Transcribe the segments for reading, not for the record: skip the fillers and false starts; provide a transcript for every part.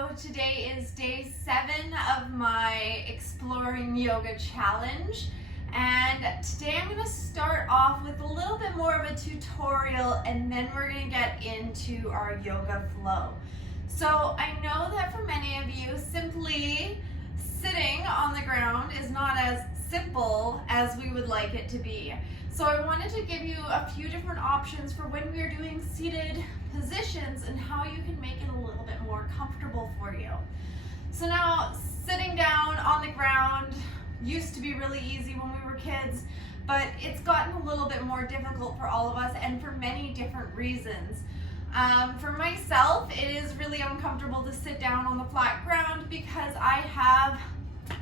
So today is day 7 of my Exploring Yoga Challenge, and today I'm going to start off with a little bit more of a tutorial, and then we're going to get into our yoga flow. So I know that for many of you, simply sitting on the ground is not as simple as we would like it to be. So I wanted to give you a few different options for when we're doing seated positions and how you can make it a little bit more comfortable for you. So now, sitting down on the ground used to be really easy when we were kids, but it's gotten a little bit more difficult for all of us and for many different reasons. For myself, it is really uncomfortable to sit down on the flat ground because I have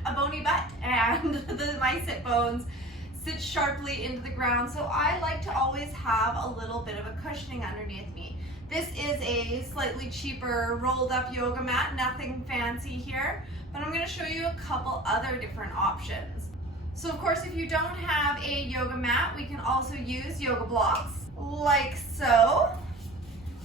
a bony butt and my sit bones sit sharply into the ground, so I like to always have a little bit of a cushioning underneath me. This is a slightly cheaper rolled up yoga mat, nothing fancy here, but I'm going to show you a couple other different options. So of course, if you don't have a yoga mat, we can also use yoga blocks like so.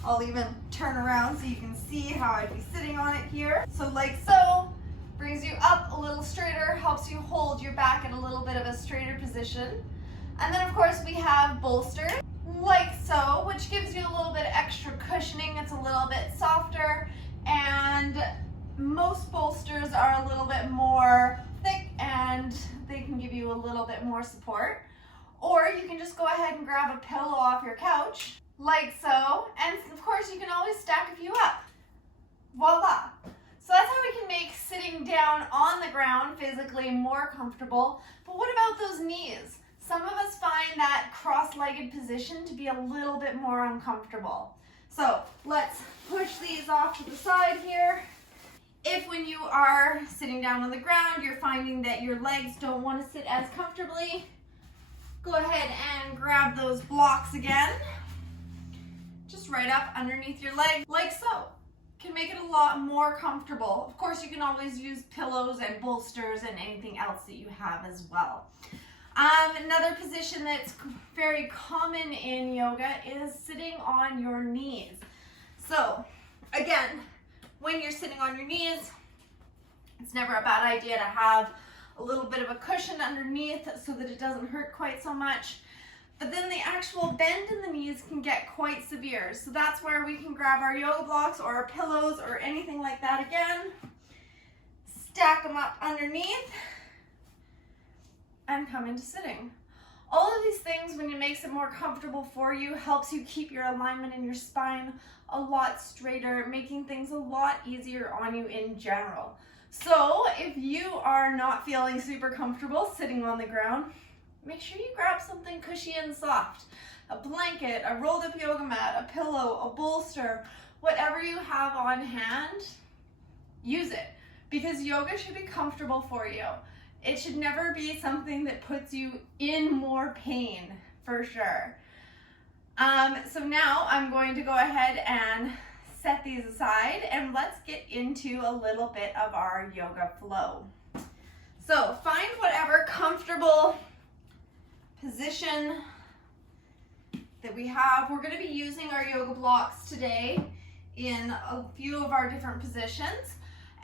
I'll even turn around so you can see how I'd be sitting on it here. So like so. Brings you up a little straighter, helps you hold your back in a little bit of a straighter position. And then of course we have bolsters, like so, which gives you a little bit of extra cushioning. It's a little bit softer, and most bolsters are a little bit more thick and they can give you a little bit more support. Or you can just go ahead and grab a pillow off your couch, like so, and of course you can always stack a few up. Voila! So that's how we can make sitting down on the ground physically more comfortable. But what about those knees? Some of us find that cross-legged position to be a little bit more uncomfortable. So let's push these off to the side here. If when you are sitting down on the ground, you're finding that your legs don't want to sit as comfortably, go ahead and grab those blocks again. Just right up underneath your leg, like so. Can make it a lot more comfortable. Of course, you can always use pillows and bolsters and anything else that you have as well. Another position that's very common in yoga is sitting on your knees. So again, when you're sitting on your knees, it's never a bad idea to have a little bit of a cushion underneath so that it doesn't hurt quite so much. But then the actual bend in the knees can get quite severe. So that's where we can grab our yoga blocks or our pillows or anything like that again, stack them up underneath, and come into sitting. All of these things, when it makes it more comfortable for you, helps you keep your alignment in your spine a lot straighter, making things a lot easier on you in general. So if you are not feeling super comfortable sitting on the ground, make sure you grab something cushy and soft. A blanket, a rolled up yoga mat, a pillow, a bolster, whatever you have on hand, use it. Because yoga should be comfortable for you. It should never be something that puts you in more pain, for sure. So now I'm going to go ahead and set these aside, and let's get into a little bit of our yoga flow. So find whatever comfortable position that we have. We're going to be using our yoga blocks today in a few of our different positions,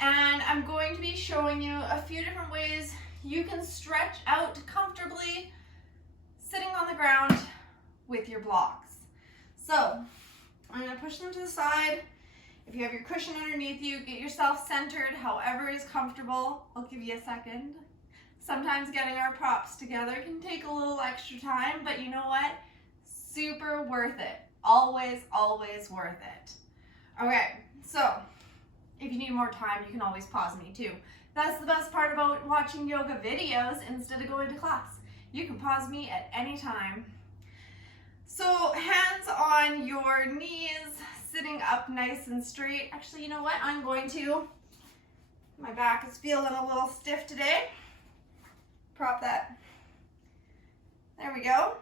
and I'm going to be showing you a few different ways you can stretch out comfortably sitting on the ground with your blocks. So I'm going to push them to the side. If you have your cushion underneath you, get yourself centered however is comfortable. I'll give you a second. Sometimes getting our props together can take a little extra time, but you know what? Super worth it. Always, always worth it. Okay, so if you need more time, you can always pause me too. That's the best part about watching yoga videos instead of going to class. You can pause me at any time. So hands on your knees, sitting up nice and straight. Actually, you know what? My back is feeling a little stiff today. Prop that. There we go.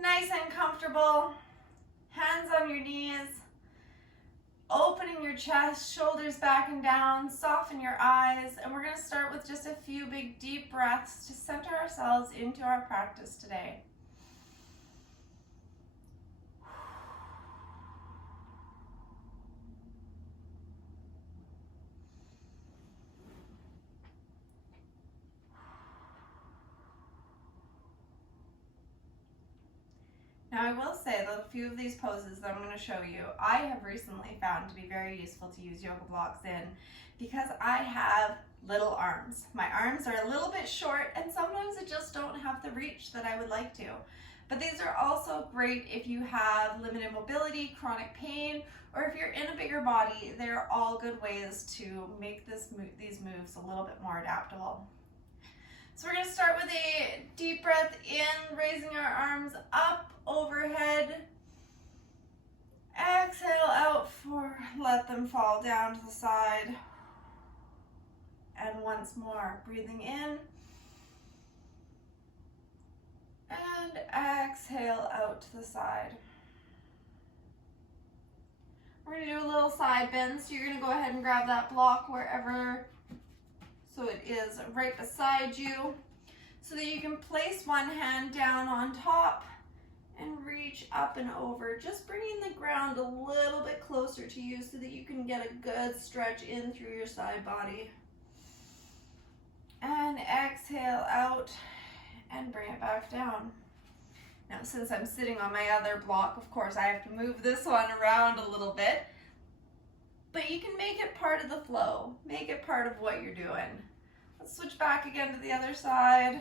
Nice and comfortable. Hands on your knees. Opening your chest, shoulders back and down. Soften your eyes. And we're going to start with just a few big deep breaths to center ourselves into our practice today. I will say that a few of these poses that I'm going to show you, I have recently found to be very useful to use yoga blocks in because I have little arms. My arms are a little bit short and sometimes I just don't have the reach that I would like to. But these are also great if you have limited mobility, chronic pain, or if you're in a bigger body. They're all good ways to make these moves a little bit more adaptable. So we're going to start with a deep breath in, raising our arms up overhead. Exhale out, let them fall down to the side. And once more, breathing in. And exhale out to the side. We're going to do a little side bend, so you're going to go ahead and grab that block wherever, so it is right beside you, so that you can place one hand down on top and reach up and over, just bringing the ground a little bit closer to you so that you can get a good stretch in through your side body. And exhale out and bring it back down. Now, since I'm sitting on my other block, of course, I have to move this one around a little bit, but you can make it part of the flow. Make it part of what you're doing. Let's switch back again to the other side.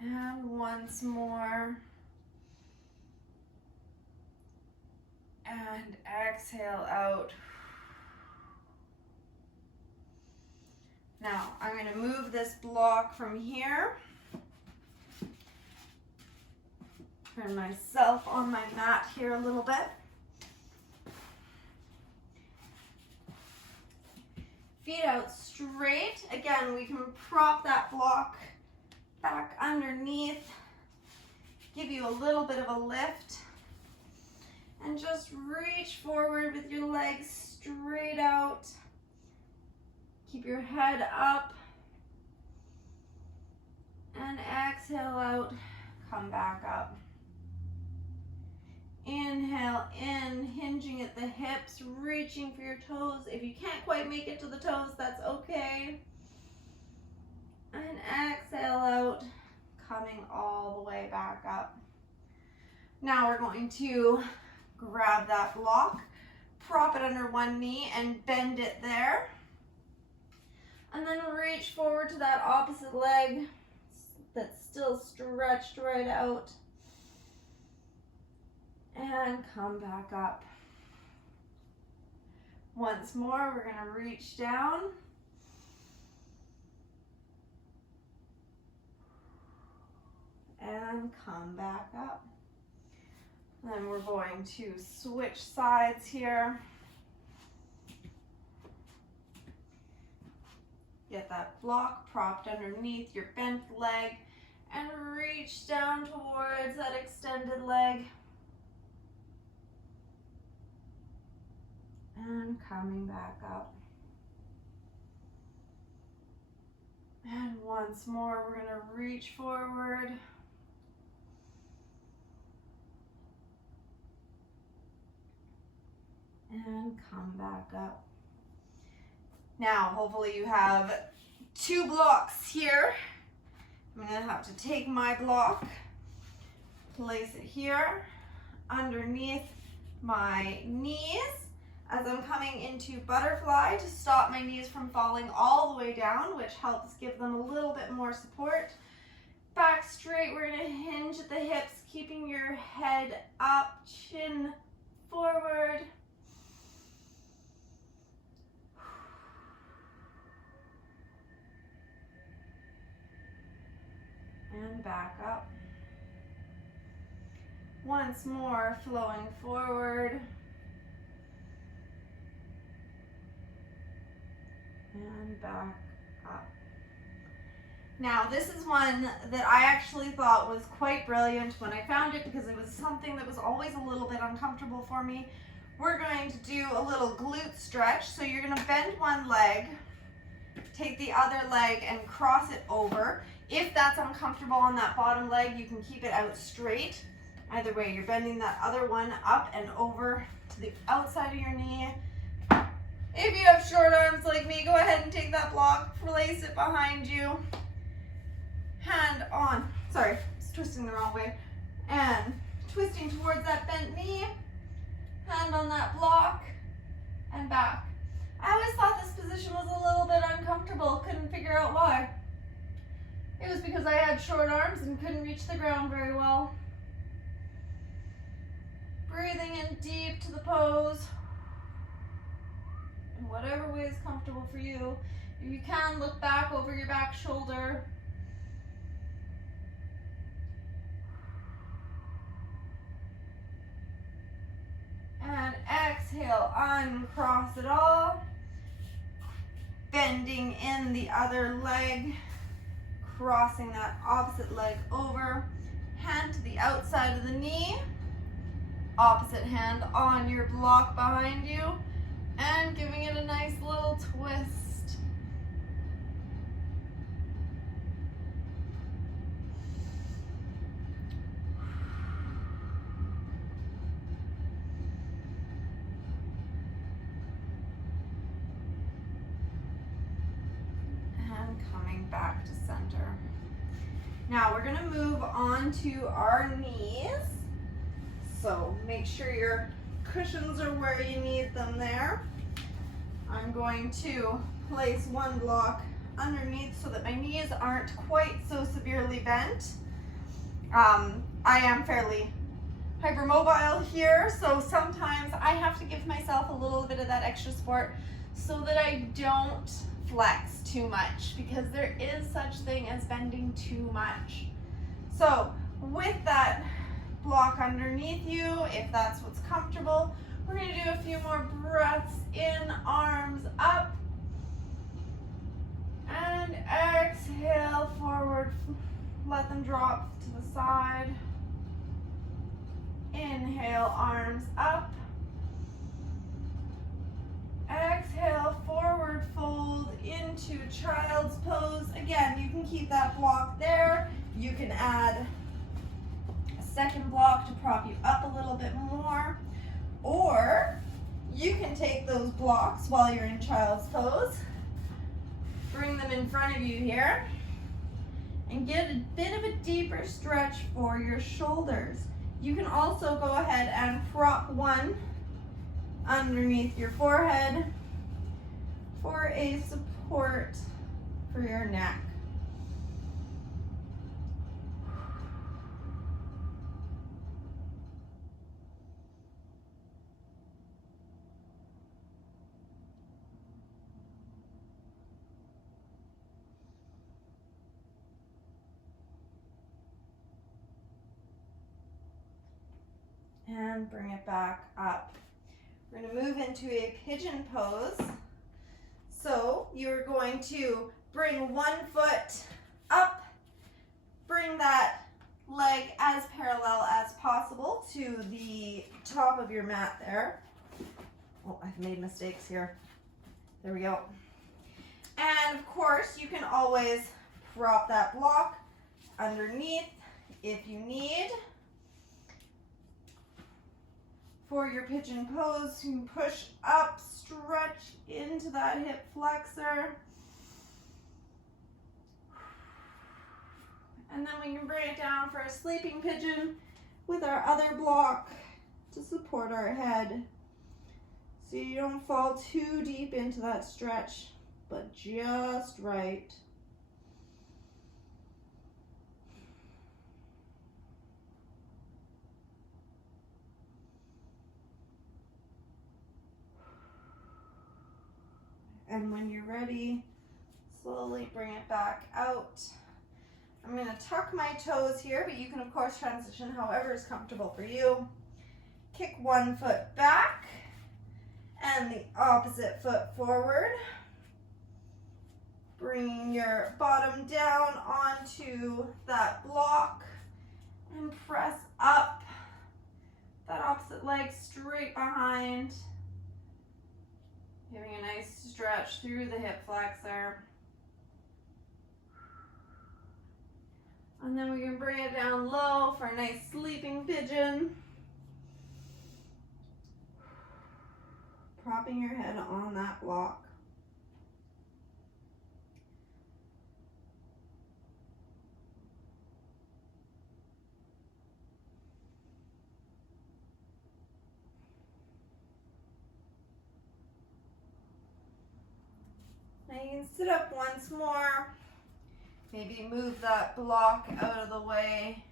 And once more. And exhale out. Now, I'm going to move this block from here. Turn myself on my mat here a little bit. Feet out straight. Again, we can prop that block back underneath. Give you a little bit of a lift. And just reach forward with your legs straight out. Keep your head up. And exhale out. Come back up. Inhale in, hinging at the hips, reaching for your toes. If you can't quite make it to the toes, that's okay. And exhale out, coming all the way back up. Now we're going to grab that block, prop it under one knee and bend it there. And then reach forward to that opposite leg that's still stretched right out. And come back up. Once more, we're going to reach down. And come back up. Then we're going to switch sides here. Get that block propped underneath your bent leg and reach down towards that extended leg. And coming back up. And once more, we're going to reach forward. And come back up. Now, hopefully you have two blocks here. I'm going to have to take my block, place it here underneath my knees as I'm coming into butterfly to stop my knees from falling all the way down, which helps give them a little bit more support. Back straight, we're going to hinge at the hips, keeping your head up, chin forward. And back up. Once more, flowing forward. And back up. Now, this is one that I actually thought was quite brilliant when I found it because it was something that was always a little bit uncomfortable for me. We're going to do a little glute stretch. So you're going to bend one leg, take the other leg and cross it over. If that's uncomfortable on that bottom leg, you can keep it out straight. Either way, you're bending that other one up and over to the outside of your knee. If you have short arms like me, go ahead and take that block, place it behind you, hand on, sorry, it's twisting the wrong way, and twisting towards that bent knee, hand on that block, and back. I always thought this position was a little bit uncomfortable, couldn't figure out why. It was because I had short arms and couldn't reach the ground very well. Breathing in deep to the pose, in whatever way is comfortable for you. If you can, look back over your back shoulder. And exhale, uncross it all. Bending in the other leg, crossing that opposite leg over. Hand to the outside of the knee. Opposite hand on your block behind you. And giving it a nice little twist. And coming back to center. Now we're gonna move on to our knees. So make sure your cushions are where you need them there. I'm going to place one block underneath so that my knees aren't quite so severely bent. I am fairly hypermobile here, so sometimes I have to give myself a little bit of that extra support so that I don't flex too much, because there is such thing as bending too much. So with that block underneath you, if that's what's comfortable, we're going to do a few more breaths in, arms up, and exhale forward, let them drop to the side. Inhale, arms up. Exhale, forward fold into child's pose. Again, you can keep that block there. You can add a second block to prop you up a little bit more. Or you can take those blocks while you're in child's pose, bring them in front of you here, and get a bit of a deeper stretch for your shoulders. You can also go ahead and prop one underneath your forehead for a support for your neck. And bring it back up. We're going to move into a pigeon pose. So you're going to bring one foot up, bring that leg as parallel as possible to the top of your mat there. Oh, I've made mistakes here. There we go. And of course, you can always prop that block underneath if you need. For your pigeon pose, you can push up, stretch into that hip flexor. And then we can bring it down for a sleeping pigeon with our other block to support our head. So you don't fall too deep into that stretch, but just right. And when you're ready, slowly bring it back out. I'm going to tuck my toes here, but you can of course transition however is comfortable for you. Kick one foot back and the opposite foot forward. Bring your bottom down onto that block and press up. That opposite leg straight behind. Giving a nice stretch through the hip flexor. And then we can bring it down low for a nice sleeping pigeon. propping your head on that block. Now you can sit up once more. Maybe move that block out of the way.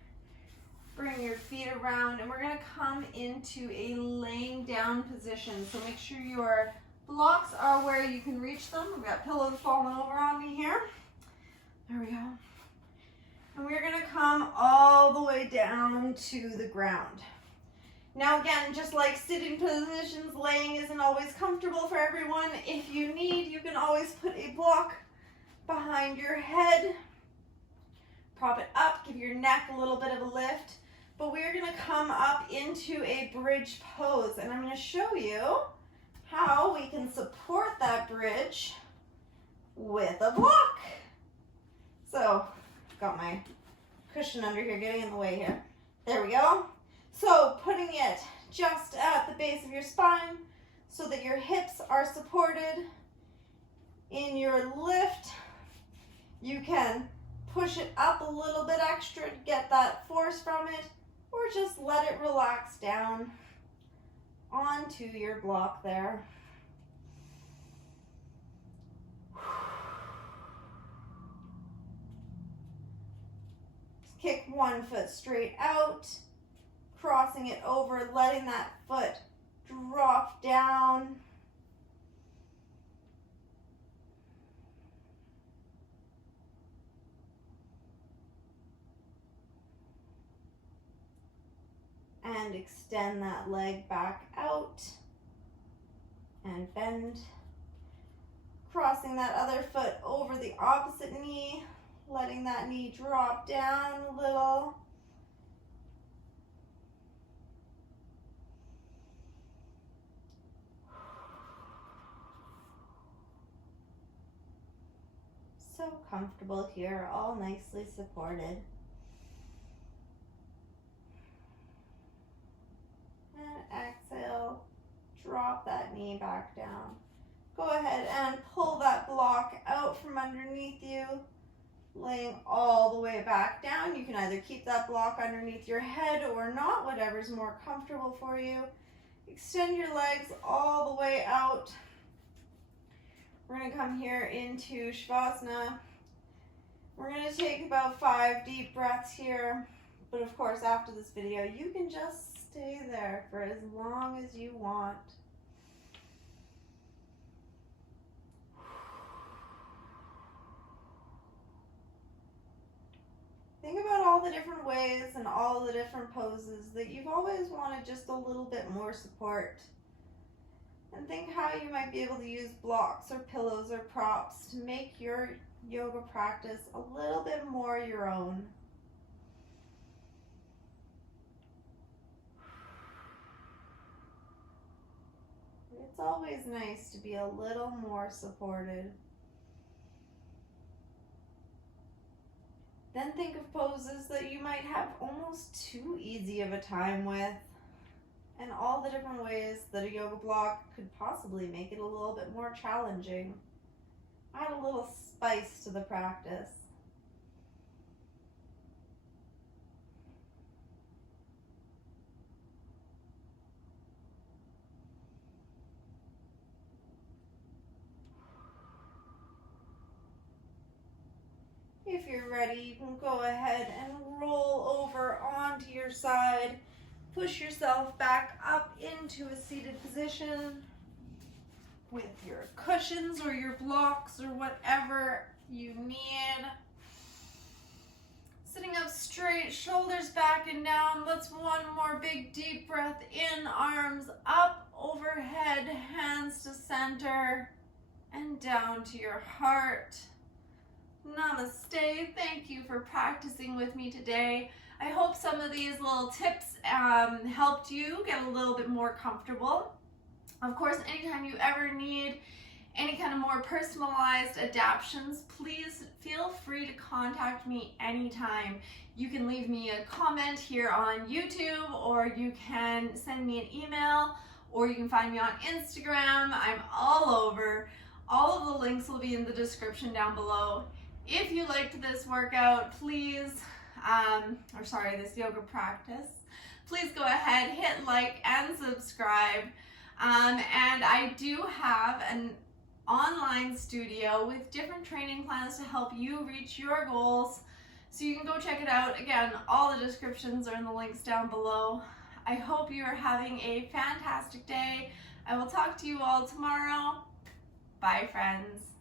Bring your feet around, and we're going to come into a laying down position. So make sure your blocks are where you can reach them. We've got pillows falling over on me here. There we go. And we're going to come all the way down to the ground. Now again, just like sitting positions, laying isn't always comfortable for everyone. If you need, you can always put a block behind your head. Prop it up, give your neck a little bit of a lift. But we're going to come up into a bridge pose, and I'm going to show you how we can support that bridge with a block. So, got my cushion under here getting in the way here. There we go. So, putting it just at the base of your spine so that your hips are supported. In your lift, you can push it up a little bit extra to get that force from it, or just let it relax down onto your block there. Just kick one foot straight out, crossing it over, letting that foot drop down. And extend that leg back out and bend. Crossing that other foot over the opposite knee, letting that knee drop down a little. So comfortable here, all nicely supported. And exhale, drop that knee back down. Go ahead and pull that block out from underneath you, laying all the way back down. You can either keep that block underneath your head or not, whatever's more comfortable for you. Extend your legs all the way out. We're going to come here into Shavasana. We're going to take about 5 deep breaths here. But of course, after this video, you can just stay there for as long as you want. Think about all the different ways and all the different poses that you've always wanted just a little bit more support. And think how you might be able to use blocks or pillows or props to make your yoga practice a little bit more your own. It's always nice to be a little more supported. Then think of poses that you might have almost too easy of a time with, and all the different ways that a yoga block could possibly make it a little bit more challenging. Add a little spice to the practice. If you're ready, you can go ahead and roll over onto your side. Push yourself back up into a seated position with your cushions or your blocks or whatever you need. Sitting up straight, shoulders back and down. Let's one more big deep breath in, arms up overhead, hands to center and down to your heart. Namaste. Thank you for practicing with me today. I hope some of these little tips helped you get a little bit more comfortable. Of course, anytime you ever need any kind of more personalized adaptations, please feel free to contact me anytime. You can leave me a comment here on YouTube, or you can send me an email, or you can find me on Instagram. I'm all over. All of the links will be in the description down below. If you liked this workout, please, this yoga practice, please go ahead, hit like and subscribe. And I do have an online studio with different training plans to help you reach your goals. So you can go check it out. Again, all the descriptions are in the links down below. I hope you are having a fantastic day. I will talk to you all tomorrow. Bye, friends.